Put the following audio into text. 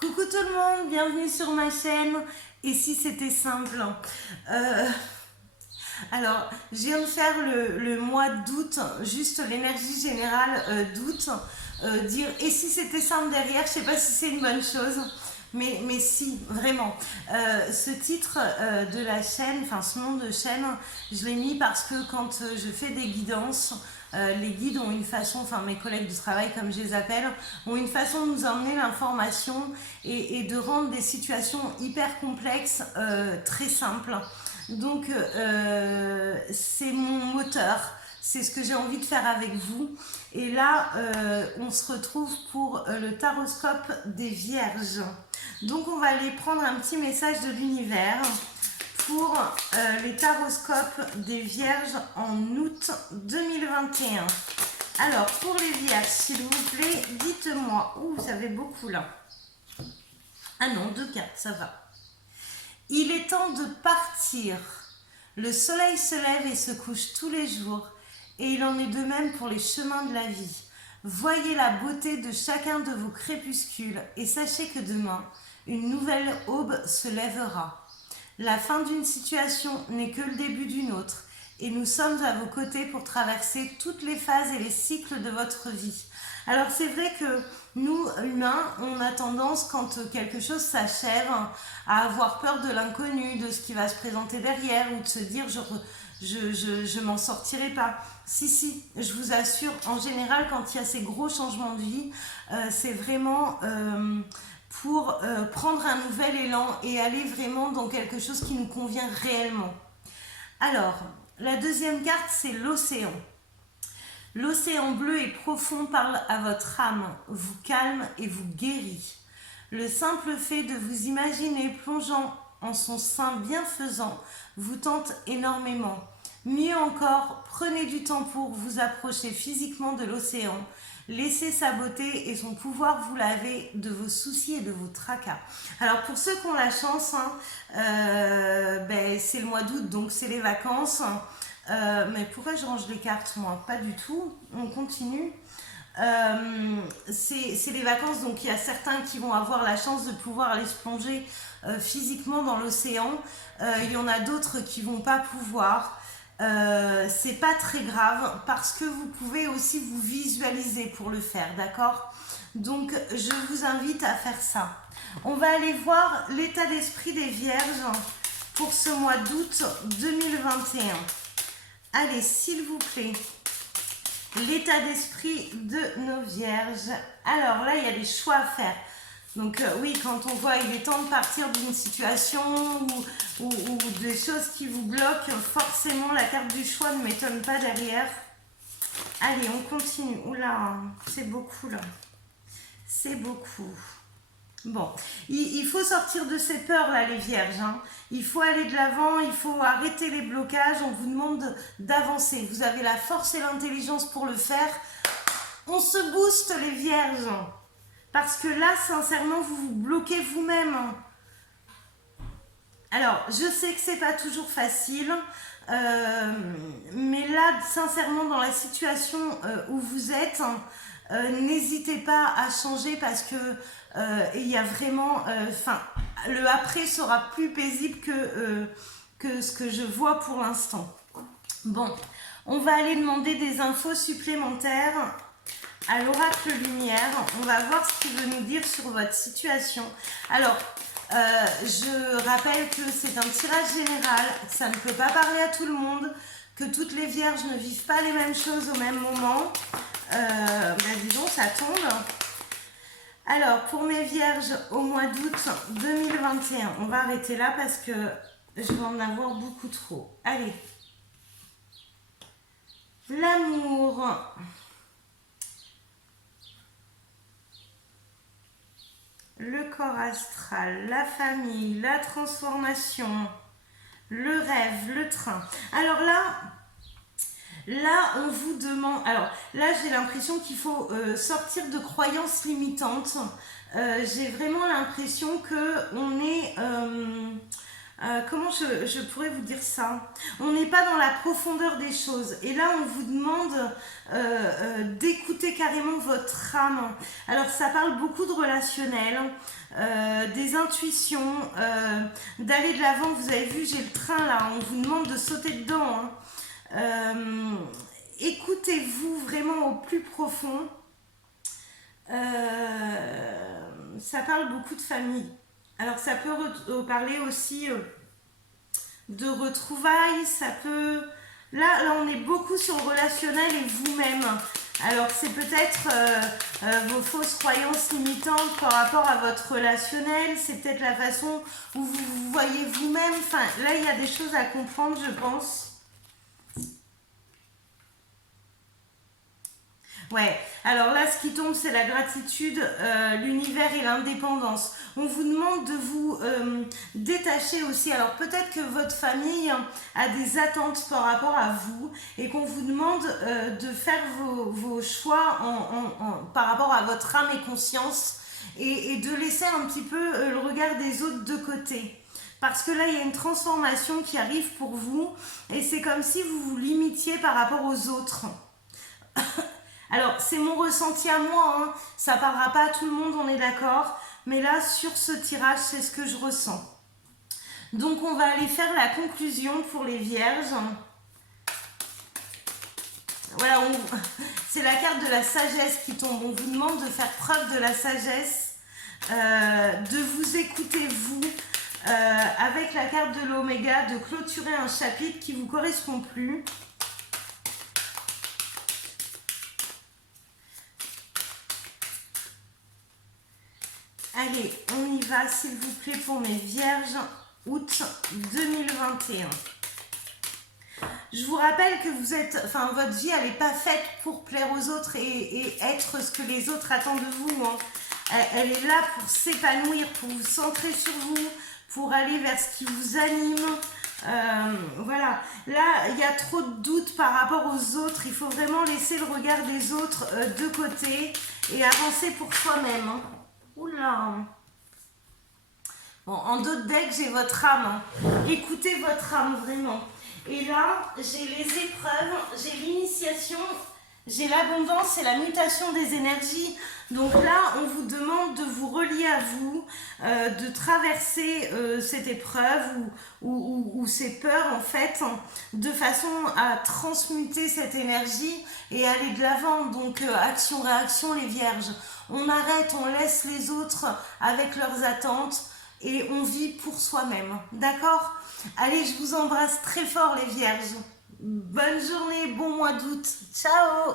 Coucou tout le monde, bienvenue sur ma chaîne. Et si c'était simple Alors, je viens de faire le mois d'août, juste l'énergie générale d'août. Dire et si c'était simple derrière, je sais pas si c'est une bonne chose. Mais si, vraiment. Ce titre de la chaîne, enfin ce nom de chaîne, je l'ai mis parce que quand je fais des guidances, les guides ont une façon, enfin mes collègues de travail comme je les appelle, ont une façon de nous emmener l'information et de rendre des situations hyper complexes très simples. Donc c'est mon moteur, c'est ce que j'ai envie de faire avec vous. Et là, on se retrouve pour le taroscope des Vierges. Donc on va aller prendre un petit message de l'univers pour les taroscopes des Vierges en août 2021. Alors pour les Vierges, s'il vous plaît, dites-moi. Ouh, ça fait beaucoup là. Ah non, 2 cartes, ça va. Il est temps de partir. Le soleil se lève et se couche tous les jours, et il en est de même pour les chemins de la vie. Voyez la beauté de chacun de vos crépuscules et sachez que demain, une nouvelle aube se lèvera. La fin d'une situation n'est que le début d'une autre, et nous sommes à vos côtés pour traverser toutes les phases et les cycles de votre vie. Alors c'est vrai que nous, humains, on a tendance, quand quelque chose s'achève, à avoir peur de l'inconnu, de ce qui va se présenter derrière, ou de se dire je m'en sortirai pas. Si, je vous assure, en général, quand il y a ces gros changements de vie, c'est vraiment pour prendre un nouvel élan et aller vraiment dans quelque chose qui nous convient réellement. Alors, la deuxième carte, c'est l'océan. L'océan bleu et profond parle à votre âme, vous calme et vous guérit. Le simple fait de vous imaginer plongeant en son sein bienfaisant vous tente énormément. Mieux encore, prenez du temps pour vous approcher physiquement de l'océan. Laissez sa beauté et son pouvoir vous laver de vos soucis et de vos tracas. Alors pour ceux qui ont la chance, c'est le mois d'août, donc c'est les vacances. Mais pourquoi je range les cartes moi? Pas du tout, on continue. C'est les vacances, donc il y a certains qui vont avoir la chance de pouvoir aller se plonger physiquement dans l'océan. Il y en a d'autres qui vont pas pouvoir. C'est pas très grave parce que vous pouvez aussi vous visualiser pour le faire, d'accord? Donc je vous invite à faire ça. On va aller voir l'état d'esprit des Vierges pour ce mois d'août 2021. Allez, s'il vous plaît, l'état d'esprit de nos Vierges. Alors là, il y a des choix à faire. Donc oui, quand on voit il est temps de partir d'une situation ou des choses qui vous bloquent, forcément la carte du choix ne m'étonne pas derrière. Allez, on continue. Oula, c'est beaucoup là. C'est beaucoup. Bon, il faut sortir de ces peurs-là, les Vierges. Hein. Il faut aller de l'avant, il faut arrêter les blocages. On vous demande d'avancer. Vous avez la force et l'intelligence pour le faire. On se booste, les Vierges. Parce que là, sincèrement, vous vous bloquez vous-même. Alors, je sais que c'est pas toujours facile. Mais là, sincèrement, dans la situation où vous êtes, n'hésitez pas à changer parce que il y a vraiment, le après sera plus paisible que ce que je vois pour l'instant. Bon, on va aller demander des infos supplémentaires à l'oracle lumière. On va voir ce qu'il veut nous dire sur votre situation. Alors, je rappelle que c'est un tirage général, ça ne peut pas parler à tout le monde, que toutes les vierges ne vivent pas les mêmes choses au même moment. Disons, ça tombe. Alors, pour mes vierges au mois d'août 2021, on va arrêter là parce que je vais en avoir beaucoup trop. Allez. L'amour. Le corps astral, la famille, la transformation, le rêve, le train. Alors là, on vous demande... Alors là, j'ai l'impression qu'il faut sortir de croyances limitantes. J'ai vraiment l'impression qu'on est... comment je pourrais vous dire ça? On n'est pas dans la profondeur des choses. Et là, on vous demande d'écouter carrément votre âme. Alors, ça parle beaucoup de relationnel, des intuitions, d'aller de l'avant. Vous avez vu, j'ai le train là. On vous demande de sauter dedans. Écoutez-vous vraiment au plus profond. Ça parle beaucoup de famille. Alors ça peut parler aussi de retrouvailles, ça peut... Là, on est beaucoup sur le relationnel et vous-même. Alors c'est peut-être vos fausses croyances limitantes par rapport à votre relationnel, c'est peut-être la façon où vous vous voyez vous-même. Enfin, là, il y a des choses à comprendre, je pense. Ouais, alors là, ce qui tombe, c'est la gratitude, l'univers et l'indépendance. On vous demande de vous détacher aussi. Alors peut-être que votre famille a des attentes par rapport à vous et qu'on vous demande de faire vos choix par rapport à votre âme et conscience et de laisser un petit peu le regard des autres de côté. Parce que là, il y a une transformation qui arrive pour vous et c'est comme si vous vous limitiez par rapport aux autres. Alors, c'est mon ressenti à moi, hein. Ça ne parlera pas à tout le monde, on est d'accord. Mais là, sur ce tirage, c'est ce que je ressens. Donc, on va aller faire la conclusion pour les vierges. Voilà, c'est la carte de la sagesse qui tombe. On vous demande de faire preuve de la sagesse, de vous écouter, vous, avec la carte de l'oméga, de clôturer un chapitre qui ne vous correspond plus. Allez, on y va, s'il vous plaît, pour mes vierges, août 2021. Je vous rappelle que vous êtes, enfin, votre vie, elle n'est pas faite pour plaire aux autres et être ce que les autres attendent de vous. Hein. Elle est là pour s'épanouir, pour vous centrer sur vous, pour aller vers ce qui vous anime. Voilà, là, il y a trop de doutes par rapport aux autres. Il faut vraiment laisser le regard des autres de côté et avancer pour soi-même. Hein. Oula. Bon, en d'autres decks, j'ai votre âme. Écoutez votre âme, vraiment. Et là, j'ai les épreuves, j'ai l'initiation, j'ai l'abondance et la mutation des énergies. Donc là, on vous demande de vous relier à vous, de traverser cette épreuve ou ces peurs, en fait, de façon à transmuter cette énergie et aller de l'avant. Donc, action-réaction, les vierges. On arrête, on laisse les autres avec leurs attentes et on vit pour soi-même. D'accord ? Allez, je vous embrasse très fort les vierges. Bonne journée, bon mois d'août. Ciao!